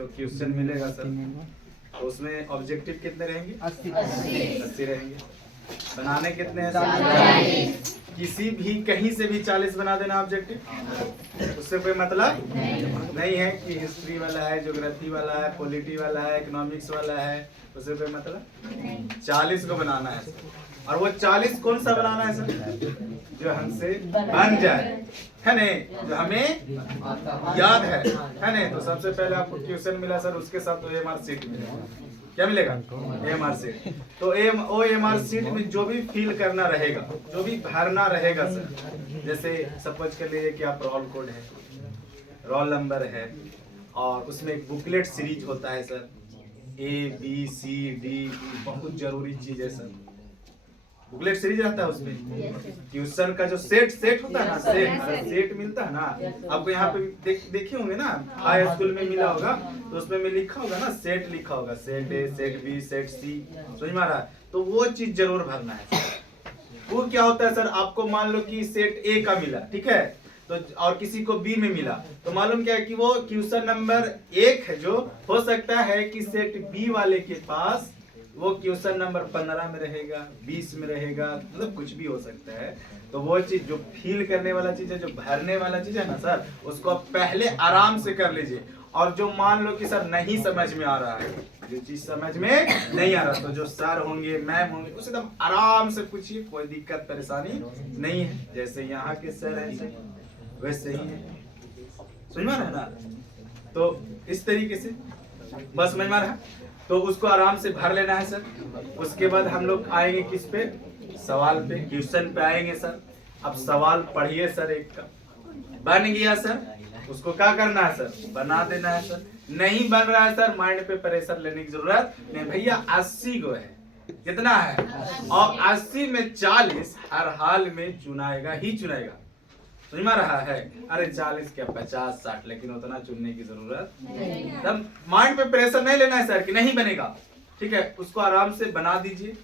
जो क्वेश्चन मिलेगा सर, तो उसमें ऑब्जेक्टिव कितने रहेंगे? 80 रहेंगे। बनाने कितने हैं? 40। किसी भी कहीं से भी 40 बना देना ऑब्जेक्टिव, उससे कोई मतलब नहीं है कि हिस्ट्री वाला है, ज्योग्राफी वाला है, पॉलिटी वाला है, इकोनॉमिक्स वाला है, उससे कोई मतलब 40 को बनाना है। और वो 40 कौन सा बनाना है सर? जो हमसे बन जाए, है नहीं, जो हमें याद है नहीं। तो सबसे पहले आपको क्वेश्चन मिला सर, उसके साथ तो एमआर सीट मिलेगा। क्या मिलेगा? MR seat. तो एमआर सीट में जो भी फिल करना रहेगा, जो भी भरना रहेगा सर, जैसे सपोज कर लीजिए कि आप रोल कोड है, रोल नंबर है, और उसमें एक बुकलेट सीरीज होता है सर, ABCD, बहुत जरूरी चीज है सर। बुकलेट सीरीज रहता है उसमें, ट्यूशन का जो सेट होता है ना, सेट मिलता है ना आपको। यहाँ पे देखे होंगे ना, हाई स्कूल में मिला होगा, तो उसमें में लिखा होगा ना, सेट लिखा होगा, set A, set B, set C, समझ में आ रहा है? तो वो चीज जरूर भरना है। वो क्या होता है सर, आपको मान लो कि सेट A का मिला, ठीक है, तो और किसी को B में मिला, तो मालूम क्या है कि वो क्वेश्चन नंबर 1 है, जो हो सकता है कि सेट B वाले के पास वो क्वेश्चन नंबर 15 में रहेगा, 20 में रहेगा, मतलब कुछ भी हो सकता है। तो वो चीज जो फील करने वाला चीज है, जो भरने वाला चीज है ना सर, उसको आप पहले आराम से कर लीजिए। और जो मान लो कि सर नहीं समझ में आ रहा है, जो चीज समझ में नहीं आ रहा, तो जो सर होंगे, मैम होंगे, उसे एकदम आराम से पूछिए, कोई दिक्कत परेशानी नहीं है। जैसे यहाँ के सर है वैसे ही है, समझ में आ रहा है ना? तो इस तरीके से बस समझ में आ रहा है। तो उसको आराम से भर लेना है सर। उसके बाद हम लोग आएंगे किस पे? सवाल पे, क्वेश्चन पे आएंगे सर। अब सवाल पढ़िए सर, एक का बन गया सर, उसको क्या करना है सर? बना देना है सर। नहीं बन रहा है सर, माइंड पे प्रेशर लेने की जरूरत नहीं भैया। 80 को है, कितना है? और 80 में 40 हर हाल में चुनाएगा ही चुनाएगा, समझ में रहा है? अरे 40 क्या 50-60, लेकिन उतना चुनने की जरूरत नहीं। माइंड पे प्रेशर नहीं लेना है सर कि नहीं बनेगा, ठीक है, उसको आराम से बना दीजिए,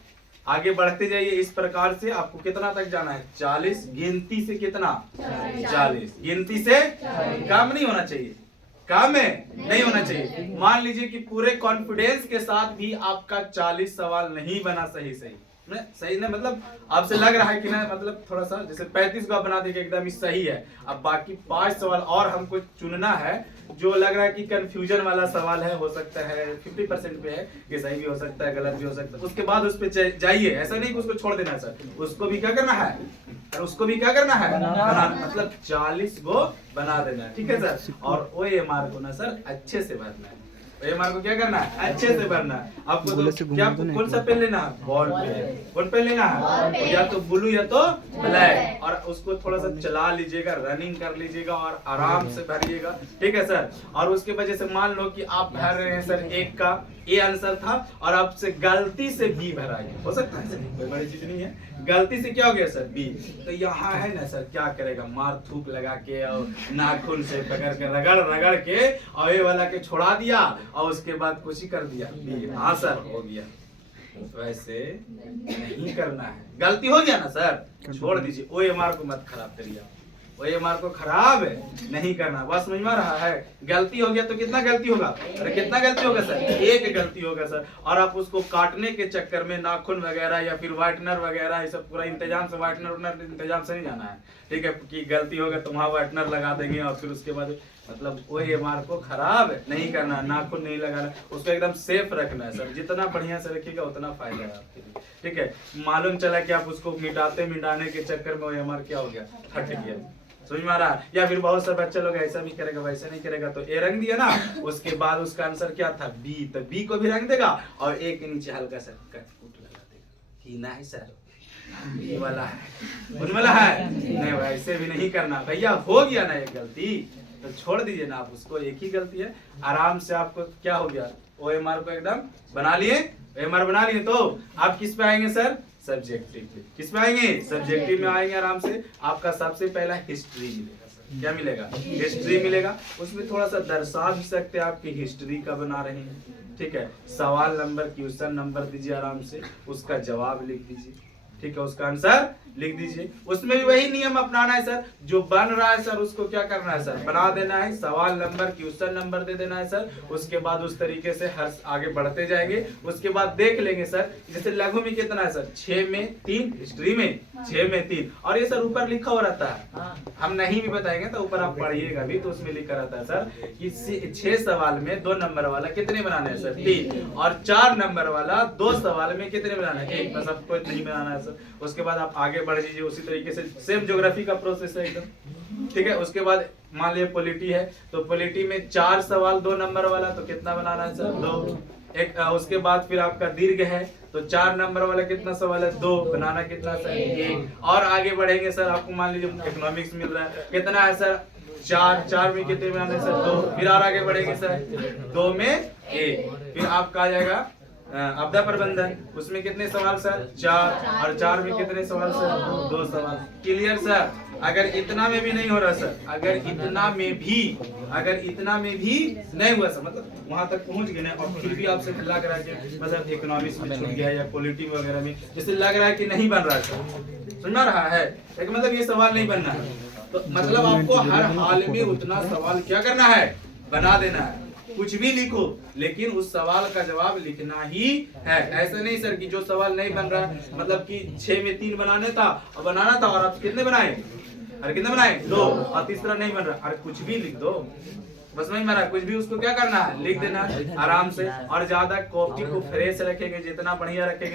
आगे बढ़ते जाइए। इस प्रकार से आपको कितना तक जाना है? 40। गिनती से कितना? 40। गिनती से कम नहीं होना चाहिए, कम है नहीं होना चाहिए। मान लीजिए कि पूरे कॉन्फिडेंस के साथ भी आपका 40 सवाल नहीं बना सही ना, मतलब आपसे लग रहा है कि ना, मतलब थोड़ा सा जैसे 35 को आप बना देंगे एकदम ही सही है। अब बाकी 5 सवाल और हमको चुनना है, जो लग रहा है कि कंफ्यूजन वाला सवाल है, हो सकता है 50% पे है कि सही भी हो सकता है, गलत भी हो सकता है। उसके बाद उस पे जाइए, ऐसा नहीं कि उसको छोड़ देना है सर, उसको भी क्या करना है? उसको भी क्या करना है? बनाना, मतलब 40 को बना देना है, ठीक है सर। और OMR को ना सर अच्छे से भरना है। OMR को क्या करना है? अच्छे से भरना है। आपको तो क्या, कौन सा पेन लेना है? Ball pen. कौन पेन लेना है? या तो ब्लू या तो ब्लैक। और उसको थोड़ा सा चला लीजिएगा, रनिंग कर लीजिएगा और आराम से भरिएगा, ठीक है सर। और उसके वजह से मान लो कि आप भर रहे हैं सर, एक का A आंसर था और आपसे गलती से B भरा गया, हो सकता है सर, कोई बड़ी चीज नहीं है। गलती से क्या हो गया सर? B। तो यहाँ है ना सर, क्या करेगा? मार थूक लगा के और नाखून से पकड़ के रगड़ के और ये वाला के छोड़ा दिया और उसके बाद कुछ ही कर दिया B। हाँ सर, हो गया। वैसे नहीं करना है, गलती हो गया ना सर, छोड़ दीजिए। OMR को मत खराब करिए, OMR को खराब नहीं करना। बस समझ में रहा है? गलती हो गया तो कितना गलती होगा? अरे कितना गलती होगा सर? एक गलती होगा सर। और आप उसको काटने के चक्कर में नाखून वगैरह या फिर व्हाइटनर वगैरह, ये सब पूरा इंतजाम से, व्हाइटनर इंतजाम से नहीं जाना है, ठीक है, कि गलती होगा तो वहाँ व्हाइटनर लगा देंगे और फिर उसके बाद, मतलब OMR को खराब नहीं करना, नाखून नहीं लगाना, उसको एकदम सेफ रखना है सर। जितना बढ़िया से रखिएगा उतना फायदा है आपके लिए, ठीक है। मालूम चला कि आप उसको मिटाने के चक्कर में OMR क्या हो गया? हट गया, समझ में आ रहा? या फिर बहुत सारे बच्चे लोग ऐसा भी करेगा, वैसा नहीं करेगा, तो A रंग दिया ना, उसके बाद उसका आंसर क्या था? B। तो B को भी रंग देगा और A के नीचे हल्का सा कट लगा देगा कि ना है सर, B वाला है, उनवाला है नहीं। वैसे भी नहीं करना भैया, हो गया ना एक गलती तो छोड़ दीजिए ना आप उसको, एक ही गलती है। आराम से आपको क्या हो गया? OMR को एकदम बना लिए, OMR बना लिए। तो आप किस पे आएंगे सर? सब्जेक्टिव पे। किस में आएंगे? सब्जेक्टिव में आएंगे आराम से। आपका सबसे पहला हिस्ट्री मिलेगा सर। क्या मिलेगा? हिस्ट्री मिलेगा। उसमें थोड़ा सा दर्शा भी सकते हैं आपकी हिस्ट्री का बना रहे हैं, ठीक है। सवाल नंबर, क्वेश्चन नंबर दीजिए आराम से, उसका जवाब लिख दीजिए, ठीक है, उसका आंसर लिख दीजिए। उसमें भी वही नियम अपनाना है सर, जो बन रहा है सर उसको क्या करना है सर, बना देना है, सवाल नंबर क्वेश्चन नंबर दे देना है सर। उसके बाद उस तरीके से हर आगे बढ़ते जाएंगे। उसके बाद देख लेंगे सर, जैसे लघु में कितना है सर, 6 में 3, हिस्ट्री में 6 में 3, और ये सर ऊपर लिखा हुआ रहता है, हम नहीं भी बताएंगे तो ऊपर आप पढ़िएगा भी तो उसमें लिखा रहता है सर कि 6 सवाल में 2 नंबर वाला कितने बनाने हैं सर, 3, और 4 नंबर वाला 2 सवाल में कितने बनाना है, 1, बस आपको नहीं बनाना है सर। उसके बाद आप आगे बढ़ जाइए उसी तरीके से, सेम ज्योग्राफी का प्रोसेस है एकदम, ठीक है। उसके बाद मान लिया पॉलिटी है, तो पॉलिटी में 4 सवाल 2 नंबर वाला, तो कितना बनाना है सर, 2, एक। उसके बाद फिर आपका दीर्घ है, तो 4 नंबर वाला कितना सवाल है, 2, बनाना कितना सर, 1। और आगे बढ़ेंगे सर, आपको मान लीजिए इकोनॉमिक्स मिल रहा है, कितना है सर, 4 में कितने बनाने सर, 2। फिर और आगे बढ़ेंगे सर, 2 में 1। फिर आपका आ जाएगा आपदा प्रबंधन, उसमें कितने सवाल सर, 4, और 4 में कितने सवाल सर, 2 सवाल। Clear sir. अगर इतना में भी नहीं हो रहा सर, अगर इतना में भी नहीं हुआ सर, मतलब वहां तक पहुंच गए ना, और फिर भी आपसे लग रहा है कि मतलब इकोनॉमिक्स में छूट गया या पॉलिटी वगैरह में जैसे लग रहा है कि नहीं बन रहा है सर, सुन रहा है, लेकिन मतलब ये सवाल नहीं बनना है, तो मतलब आपको हर हाल में उतना सवाल क्या करना है, बना देना है। कुछ भी लिखो लेकिन उस सवाल का जवाब लिखना ही है। ऐसा नहीं सर कि जो सवाल नहीं बन रहा है, मतलब कि 6 में 3 बनाना था और आप कितने बनाए, अरे कितने बनाए, 2, और तीसरा नहीं बन रहा, अरे कुछ भी लिख दो, बस नहीं बना, कुछ भी उसको क्या करना है, लिख देना आराम से। और ज्यादा कॉपी को फ्रेश रखेंगे, जितना बढ़िया रखेंगे